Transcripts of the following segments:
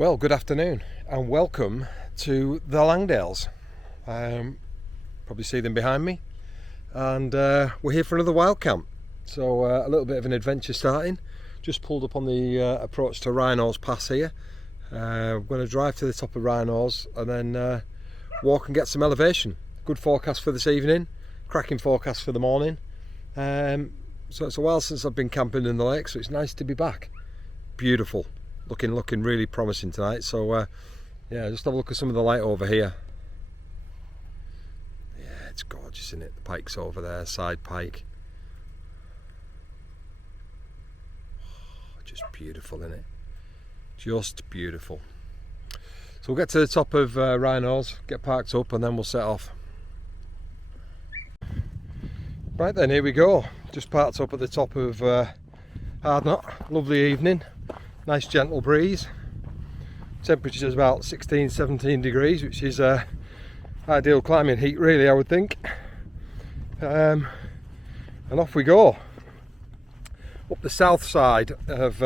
Well, good afternoon and welcome to the Langdales. Probably see them behind me, and we're here for another wild camp. So a little bit of an adventure starting. Just pulled up on the approach to Rhinos Pass here. We're going to drive to the top of Rhinos and then walk and get some elevation. Good forecast for this evening, cracking forecast for the morning. So it's a while since I've been camping in the lake, so it's nice to be back. Beautiful. Looking really promising tonight. So yeah, just have a look at some of the light over here. Yeah, it's gorgeous, isn't it? The pike's over there, side pike. Oh, just beautiful, isn't it? Just beautiful. So we'll get to the top of Rhinos, get parked up, and then we'll set off. Right then, here we go. Just parked up at the top of Hardknot. Lovely evening. Nice gentle breeze. Temperature is about 16-17 degrees, which is ideal climbing heat really, I would think. And off we go up the south side of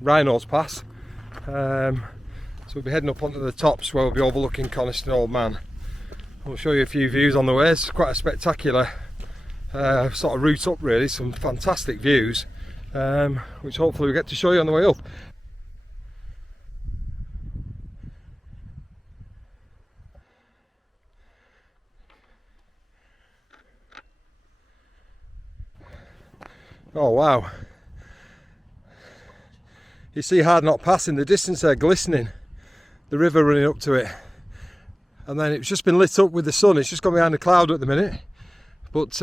Rhinos Pass. So we'll be heading up onto the tops where we'll be overlooking Coniston Old Man. I'll show you a few views on the way. It's quite a spectacular sort of route up really, some fantastic views, which hopefully we get to show you on the way up. Oh wow, you see Hardknot Pass in the distance there glistening, the river running up to it, and then it's just been lit up with the sun. It's just gone behind a cloud at the minute, but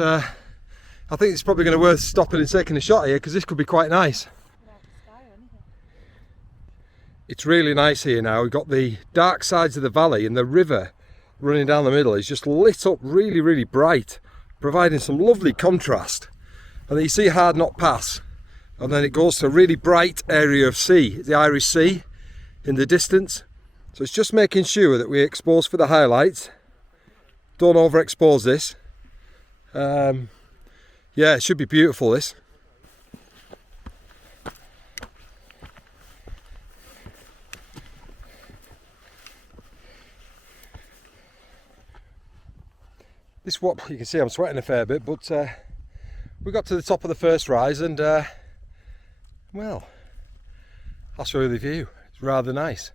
I think it's probably going to be worth stopping and taking a shot here because this could be quite nice. It's really nice here now. We've got the dark sides of the valley and the river running down the middle is just lit up really bright, providing some lovely contrast. And then you see Hardknot Pass, and then it goes to a really bright area of sea, the Irish Sea in the distance. So it's just making sure that we expose for the highlights, don't overexpose this. Yeah, it should be beautiful this. This what you can see, I'm sweating a fair bit, but we got to the top of the first rise and well, I'll show you the view. It's rather nice.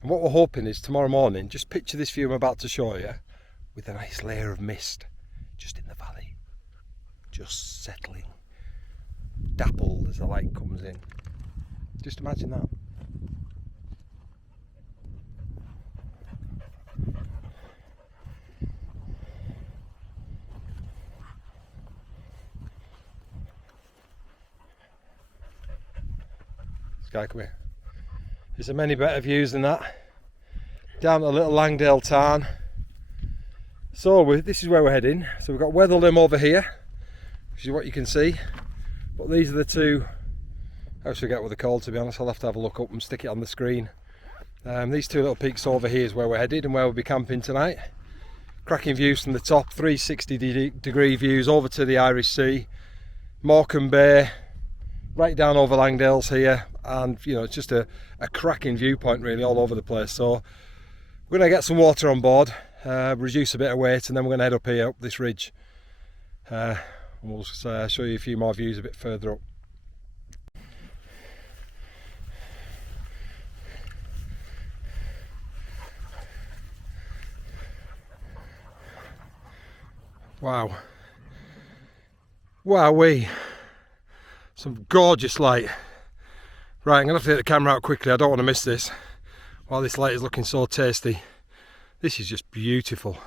And what we're hoping is tomorrow morning, just picture this view I'm about to show you with a nice layer of mist just in the valley, just settling, dappled as the light comes in. Just imagine that. Sky, come here. There's many better views than that. Down the little Langdale Tarn. So this is where we're heading. So we've got Weatherlim over here, which is what you can see. But these are the two, I forget what they're called to be honest. I'll have to have a look up and stick it on the screen. These two little peaks over here is where we're headed and where we'll be camping tonight. Cracking views from the top, 360 degree views over to the Irish Sea, Morecambe Bay, right down over Langdales here, and you know, it's just a cracking viewpoint really all over the place. So we're going to get some water on board, reduce a bit of weight, and then we're going to head up here, up this ridge. And we'll show you a few more views a bit further up. Wow. Wowee. Some gorgeous light. Right, I'm going to have to take the camera out quickly. I don't want to miss this while this light is looking so tasty. This is just beautiful.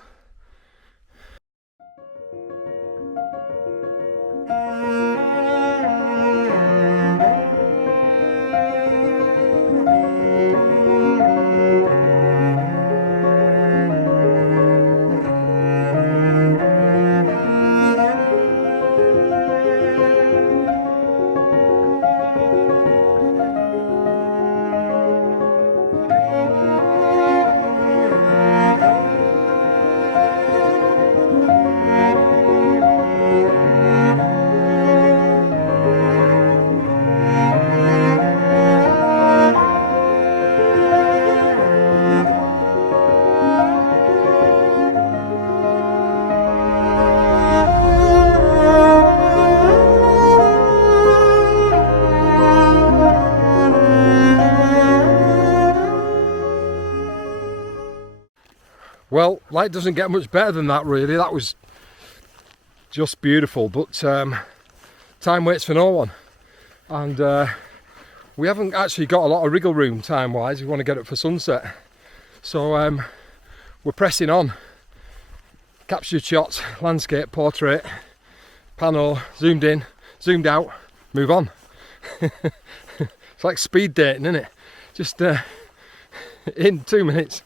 light doesn't get much better than that really. That was just beautiful, but time waits for no one, and we haven't actually got a lot of wriggle room time wise. We want to get up for sunset, so we're pressing on. Captured shots, landscape, portrait, pano, zoomed in, zoomed out, move on. It's like speed dating, isn't it? Just in 2 minutes,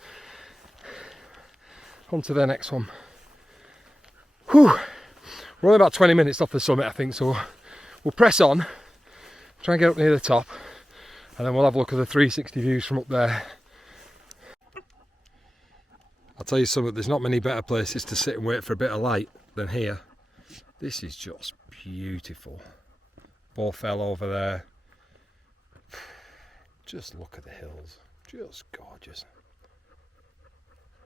on to the next one. Whew. We're only about 20 minutes off the summit, I think, so we'll press on, try and get up near the top, and then we'll have a look at the 360 views from up there. I'll tell you something, there's not many better places to sit and wait for a bit of light than here. This is just beautiful. Bowfell over there. Just look at the hills, just gorgeous.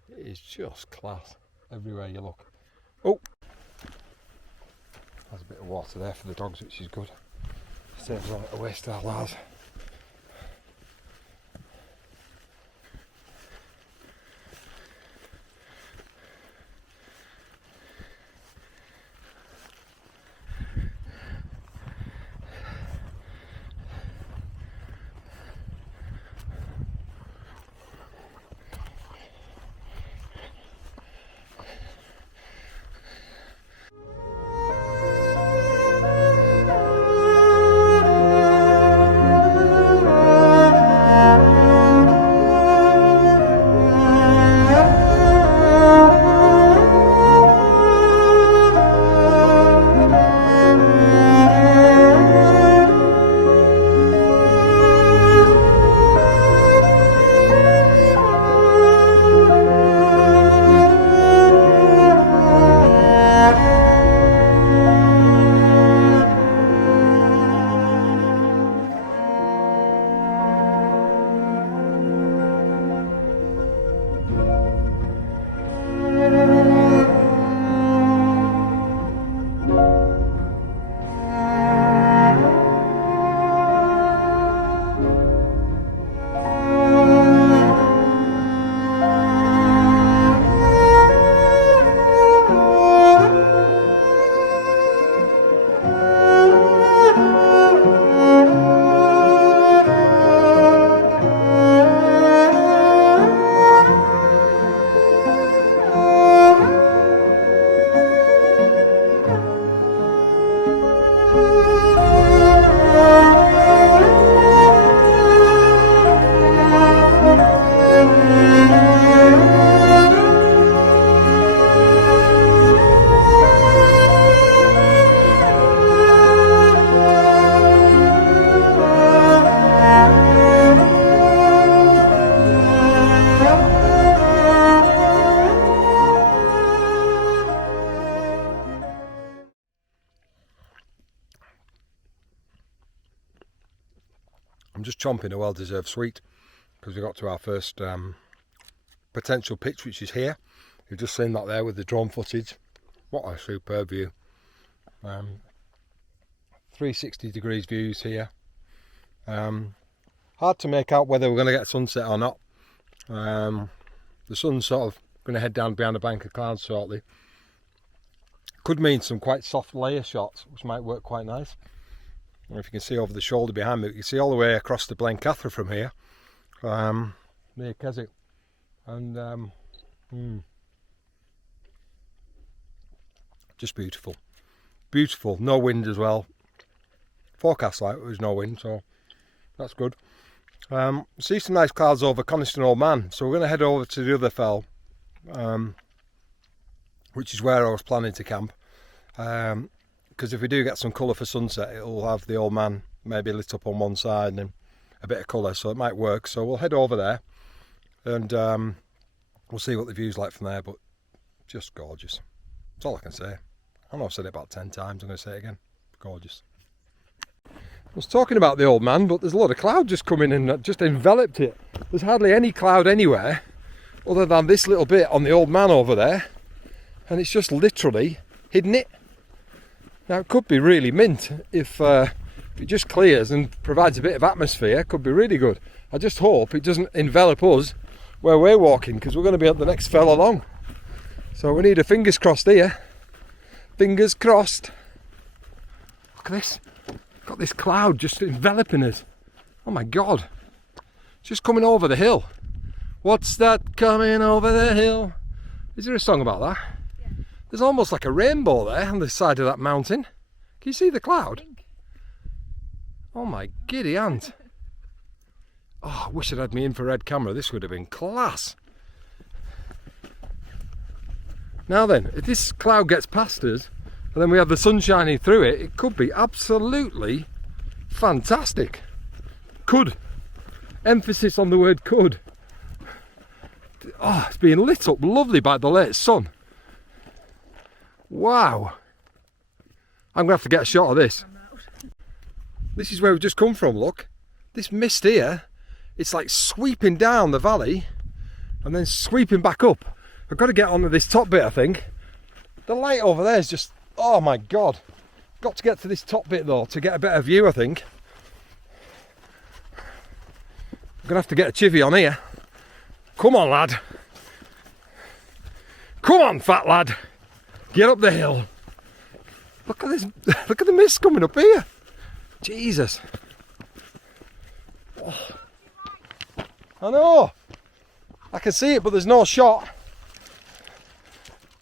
It is just class everywhere you look. Oh, there's a bit of water there for the dogs, which is good. Saves a waste our lads. I'm just chomping a well-deserved sweet because we got to our first potential pitch, which is here. You've just seen that there with the drone footage. What a superb view. 360 degrees views here. Hard to make out whether we're going to get sunset or not. The sun's sort of going to head down behind a bank of clouds shortly. Could mean some quite soft layer shots, which might work quite nice. I don't know if you can see over the shoulder behind me, you can see all the way across the Blencathra from here, near Keswick. And just beautiful. Beautiful, no wind as well. Forecast light, there was no wind, so that's good. See some nice clouds over Coniston Old Man, so we're going to head over to the other fell, which is where I was planning to camp. Because if we do get some colour for sunset, it'll have the Old Man maybe lit up on one side and a bit of colour, so it might work. So we'll head over there and we'll see what the view's like from there, but just gorgeous. That's all I can say. I know I've said it about 10 times, I'm going to say it again. Gorgeous. I was talking about the Old Man, but there's a lot of cloud just coming in that just enveloped it. There's hardly any cloud anywhere other than this little bit on the Old Man over there, and it's just literally hidden it. Now it could be really mint if it just clears and provides a bit of atmosphere. It could be really good. I just hope it doesn't envelop us where we're walking, because we're going to be at the next fell along. So we need a fingers crossed here. Fingers crossed. Look at this. Got this cloud just enveloping us. Oh my God. It's just coming over the hill. What's that coming over the hill? Is there a song about that? Yeah. There's almost like a rainbow there on the side of that mountain. Can you see the cloud? Oh my giddy aunt. Oh, I wish I'd had my infrared camera. This would have been class. Now then, if this cloud gets past us and then we have the sun shining through it, it could be absolutely fantastic. Could. Emphasis on the word could. Oh, it's being lit up lovely by the late sun. Wow. I'm going to have to get a shot of this. This is where we've just come from, look. This mist here, it's like sweeping down the valley and then sweeping back up. I've got to get onto this top bit, I think. The light over there is just, oh my God. Got to get to this top bit though to get a better view, I think. I'm going to have to get a chivvy on here. Come on, lad. Come on, fat lad. Get up the hill. Look at this. Look at the mist coming up here. Jesus. Oh. I know. I can see it, but there's no shot.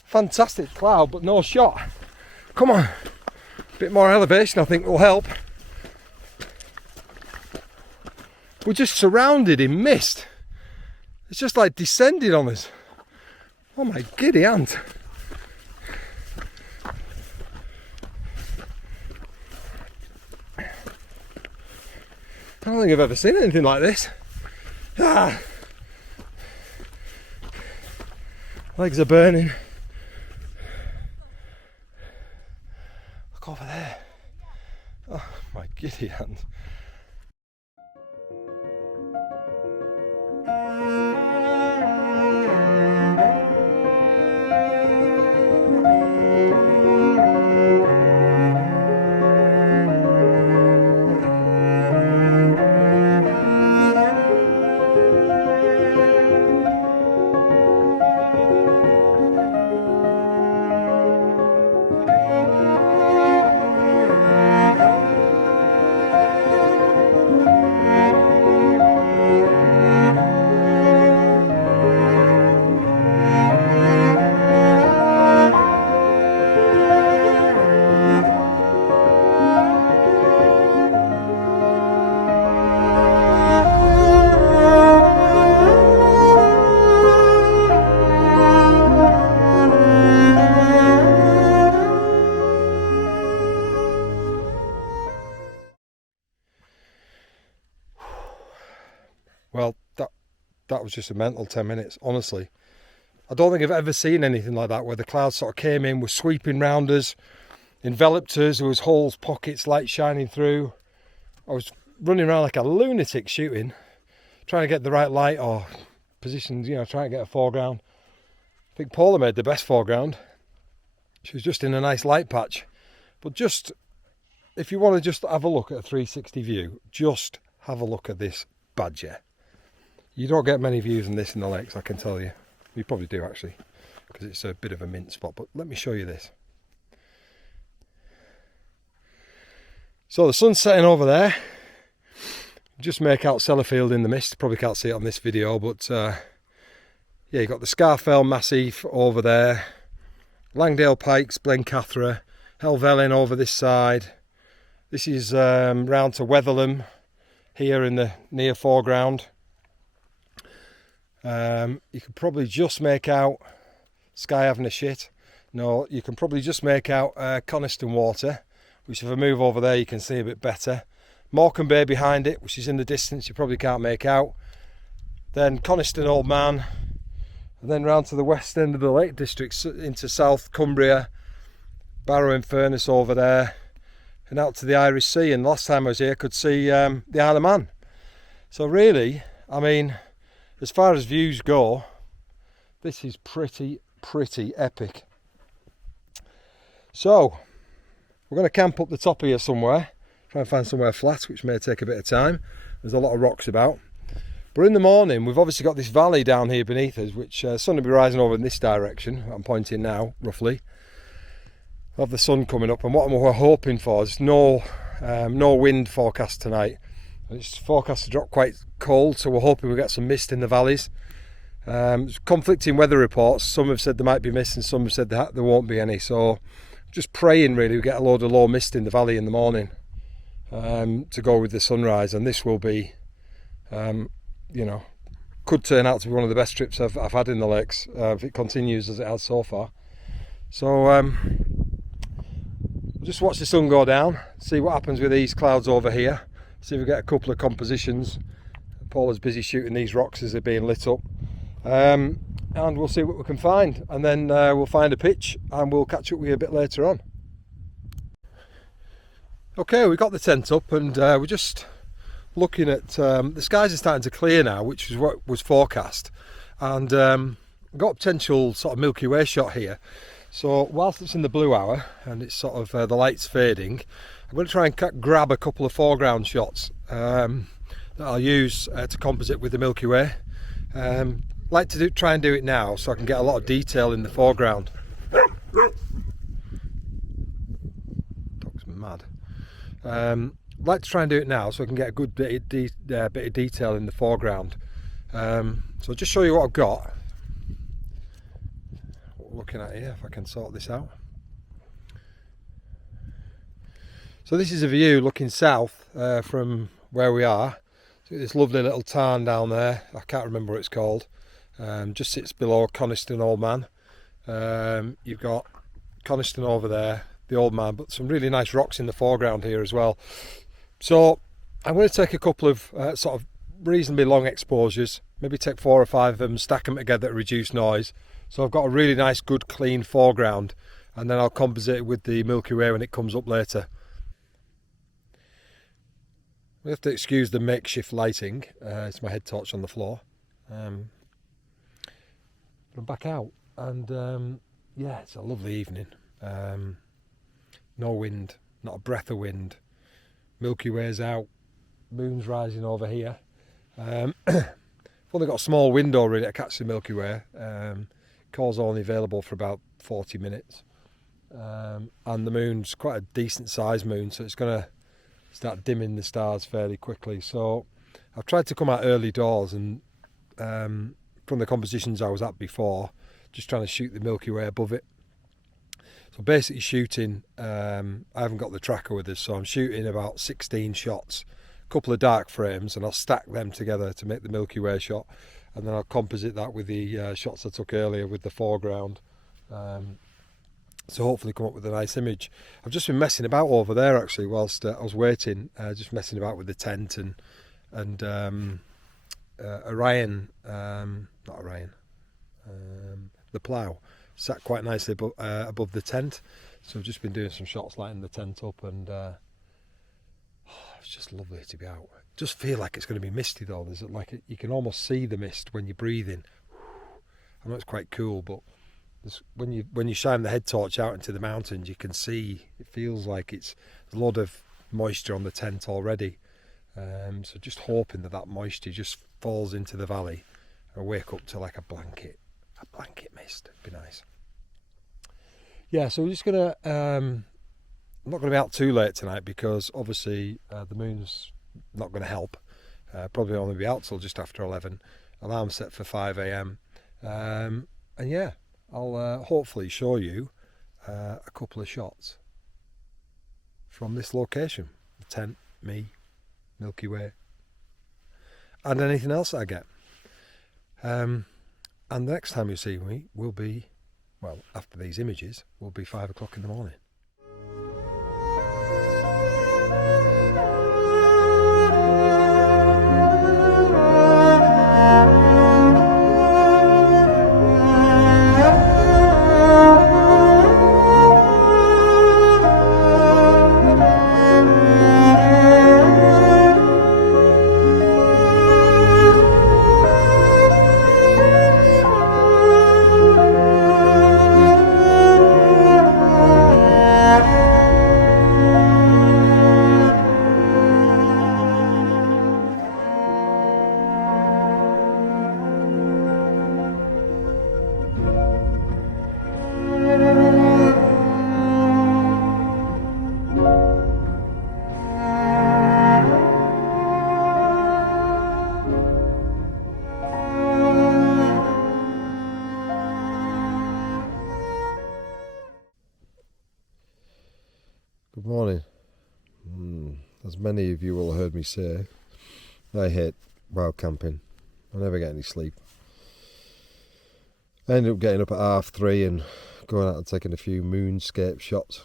Fantastic cloud, but no shot. Come on. A bit more elevation, I think, will help. We're just surrounded in mist. It's just like descending on us. Oh my giddy aunt. I don't think I've ever seen anything like this. Ah. Legs are burning. Look over there. Oh my giddy aunt. Well, that was just a mental 10 minutes, honestly. I don't think I've ever seen anything like that, where the clouds sort of came in, were sweeping round us, enveloped us, there was holes, pockets, light shining through. I was running around like a lunatic shooting, trying to get the right light or positions, trying to get a foreground. I think Paula made the best foreground. She was just in a nice light patch. But just, if you want to just have a look at a 360 view, just have a look at this badger. You don't get many views on this in the lakes, I can tell you. You probably do actually, because it's a bit of a mint spot, but let me show you this. So the sun's setting over there. Just make out Sellafield in the mist. Probably can't see it on this video, but yeah, you've got the Scafell Massif over there, Langdale Pikes, Blencathra, Helvellyn over this side. This is round to Wetherlam here in the near foreground. You can probably just make out Skye having a shit. No, you can probably just make out Coniston Water, which if I move over there you can see a bit better. Morecambe Bay behind it, which is in the distance, you probably can't make out. Then Coniston Old Man, and then round to the west end of the Lake District into South Cumbria, Barrow in Furness over there, and out to the Irish Sea. And last time I was here I could see the Isle of Man. So really, I mean, as far as views go, this is pretty epic. So we're going to camp up the top here somewhere, try and find somewhere flat, which may take a bit of time. There's a lot of rocks about, But in the morning, we've obviously got this valley down here beneath us, which sun will be rising over in this direction. I'm pointing now, roughly. We'll have the sun coming up, and what we're hoping for is no wind forecast tonight. It's forecast to drop quite cold, so we're hoping we'll get some mist in the valleys. Conflicting weather reports. Some have said there might be mist, and some have said that there won't be any. So just praying really we get a load of low mist in the valley in the morning to go with the sunrise, and this will be, you know, could turn out to be one of the best trips I've had in the lakes if it continues as it has so far. So just watch the sun go down, see what happens with these clouds over here, see if we get a couple of compositions. Paula's busy shooting these rocks as they're being lit up, and we'll see what we can find, and then we'll find a pitch and we'll catch up with you a bit later on. Okay, we got the tent up, and we're just looking at the skies are starting to clear now, which is what was forecast, and got a potential sort of Milky Way shot here. So whilst it's in the blue hour and it's sort of the light's fading, I'm going to try and grab a couple of foreground shots that I'll use to composite with the Milky Way. Like to try and do it now so I can get a lot of detail in the foreground. Dog's mad. Like to try and do it now so I can get a good bit of detail in the foreground. So I'll just show you what I've got. What we're looking at here, if I can sort this out. So this is a view looking south from where we are. So this lovely little tarn down there, I can't remember what it's called, just sits below Coniston Old Man. You've got Coniston over there, the Old Man, but some really nice rocks in the foreground here as well. So I'm going to take a couple of sort of reasonably long exposures, maybe take 4 or 5 of them, stack them together to reduce noise. So I've got a really nice good clean foreground, and then I'll composite it with the Milky Way when it comes up later. We have to excuse the makeshift lighting, it's my head torch on the floor. But I'm back out, and yeah, it's a lovely evening. No wind, not a breath of wind. Milky Way's out, moon's rising over here. I've only got a small window really to catch the Milky Way. Core's only available for about 40 minutes. And the moon's quite a decent sized moon, so it's going to start dimming the stars fairly quickly. So I've tried to come out early doors, and from the compositions I was at before, just trying to shoot the Milky Way above it. So basically shooting, I haven't got the tracker with us, so I'm shooting about 16 shots, a couple of dark frames, and I'll stack them together to make the Milky Way shot, and then I'll composite that with the shots I took earlier with the foreground. So hopefully come up with a nice image. I've just been messing about over there actually whilst I was waiting, just messing about with the tent and Orion, not Orion, the plough sat quite nicely above the tent. So I've just been doing some shots lighting the tent up, and it's just lovely to be out. Just feel like it's going to be misty though. There's like you can almost see the mist when you're breathing. I know it's quite cool, but when you shine the head torch out into the mountains, you can see, it feels like there's a lot of moisture on the tent already. So just hoping that moisture just falls into the valley and wake up to like a blanket mist. It'd be nice. Yeah, so we're just gonna I'm not going to be out too late tonight because obviously the moon's not going to help. Probably only be out till just after 11. Alarm set for 5 a.m. And yeah, I'll hopefully show you a couple of shots from this location. The tent, me, Milky Way, and anything else I get. And the next time you see me will be, well, after these images, will be 5 o'clock in the morning. many of you will have heard me say, I hate wild camping. I never get any sleep. I ended up getting up at 3:30 and going out and taking a few moonscape shots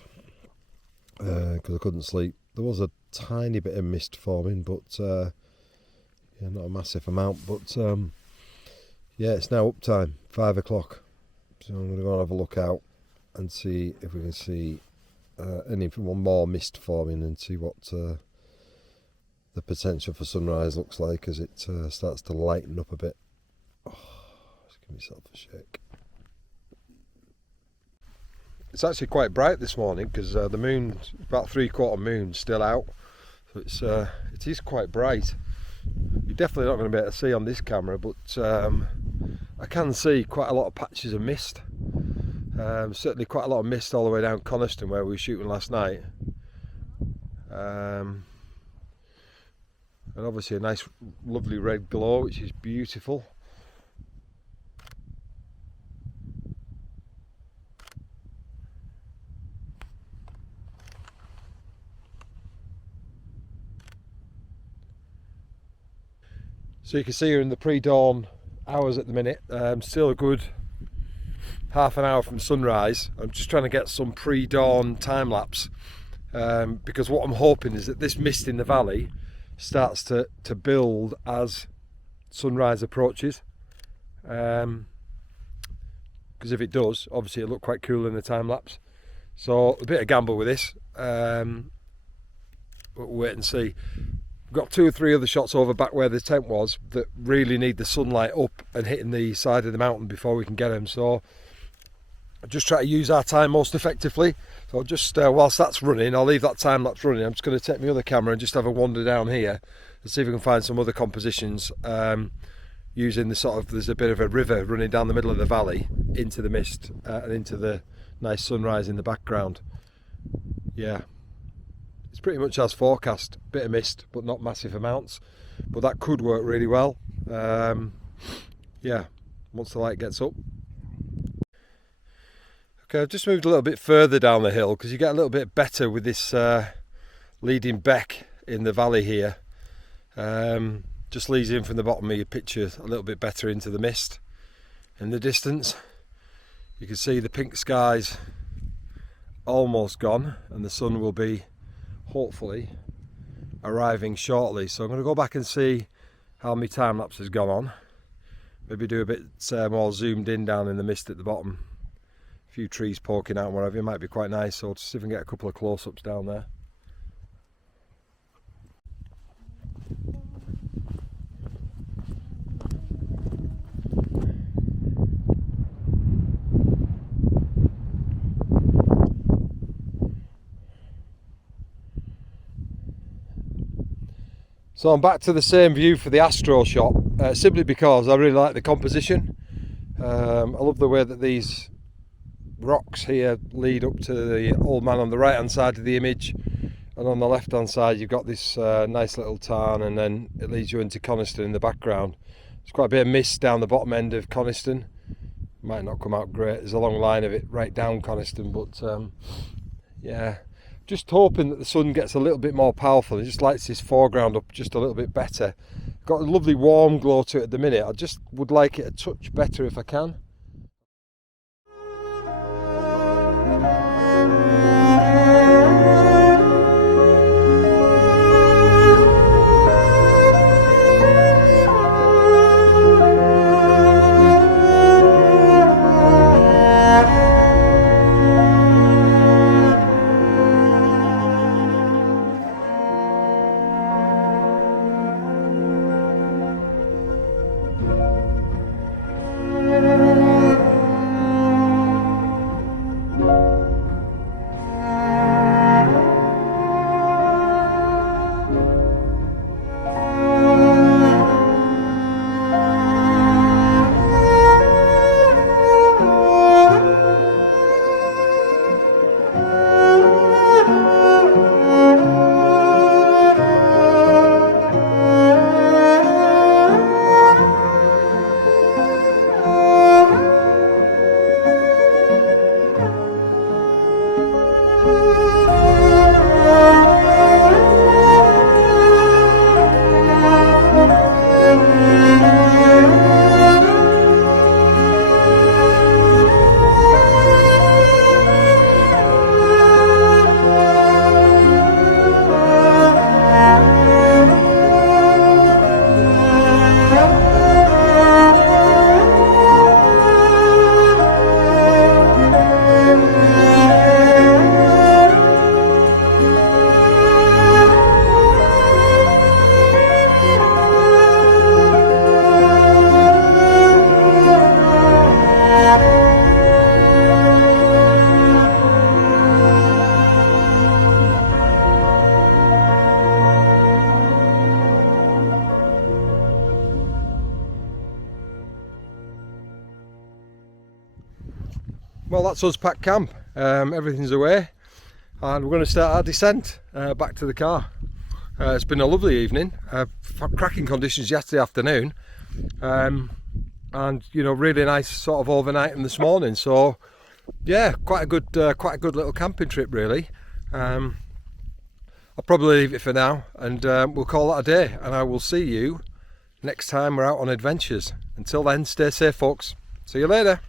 because I couldn't sleep. There was a tiny bit of mist forming, but yeah, not a massive amount. But yeah, it's now up time, 5 o'clock. So I'm going to go and have a look out and see if we can see any more mist forming and see what the potential for sunrise looks like as it starts to lighten up a bit. Oh, just give myself a shake. It's actually quite bright this morning because the moon, about 3/4 moon, still out. So it is quite bright. You're definitely not going to be able to see on this camera, but I can see quite a lot of patches of mist. Certainly quite a lot of mist all the way down Coniston where we were shooting last night. And obviously a nice lovely red glow, which is beautiful. So you can see here in the pre-dawn hours at the minute, still a good half an hour from sunrise. I'm just trying to get some pre-dawn time lapse because what I'm hoping is that this mist in the valley starts to build as sunrise approaches, because if it does, obviously it'll look quite cool in the time lapse. So a bit of gamble with this, but we'll wait and see. We've got 2 or 3 other shots over back where the tent was that really need the sunlight up and hitting the side of the mountain before we can get them. So I'll just try to use our time most effectively. So I'll just, whilst that's running, I'll leave that time lapse running. I'm just going to take my other camera and just have a wander down here and see if we can find some other compositions using the sort of, there's a bit of a river running down the middle of the valley into the mist and into the nice sunrise in the background. Yeah. It's pretty much as forecast, bit of mist but not massive amounts, but that could work really well. Yeah, once the light gets up. Okay, I've just moved a little bit further down the hill because you get a little bit better with this leading beck in the valley here. Just leads in from the bottom of your picture a little bit better into the mist in the distance. You can see the pink skies almost gone and the sun will be hopefully arriving shortly. So I'm going to go back and see how my time lapse has gone on. Maybe do a bit more zoomed in down in the mist at the bottom. A few trees poking out and whatever, it might be quite nice. So just see if we can get a couple of close-ups down there. So I'm back to the same view for the Astro shot, simply because I really like the composition. I love the way that these rocks here lead up to the old man on the right hand side of the image, and on the left hand side you've got this nice little tarn, and then it leads you into Coniston in the background. There's quite a bit of mist down the bottom end of Coniston. Might not come out great, there's a long line of it right down Coniston, but yeah. Just hoping that the sun gets a little bit more powerful. It just lights this foreground up just a little bit better. Got a lovely warm glow to it at the minute. I just would like it a touch better if I can. well, that's us packed camp. Everything's away, and we're going to start our descent back to the car. It's been a lovely evening, cracking conditions yesterday afternoon, and you know, really nice sort of overnight and this morning. So yeah, quite a good little camping trip really. I'll probably leave it for now, and we'll call that a day, and I will see you next time we're out on adventures. Until then, stay safe folks. See you later.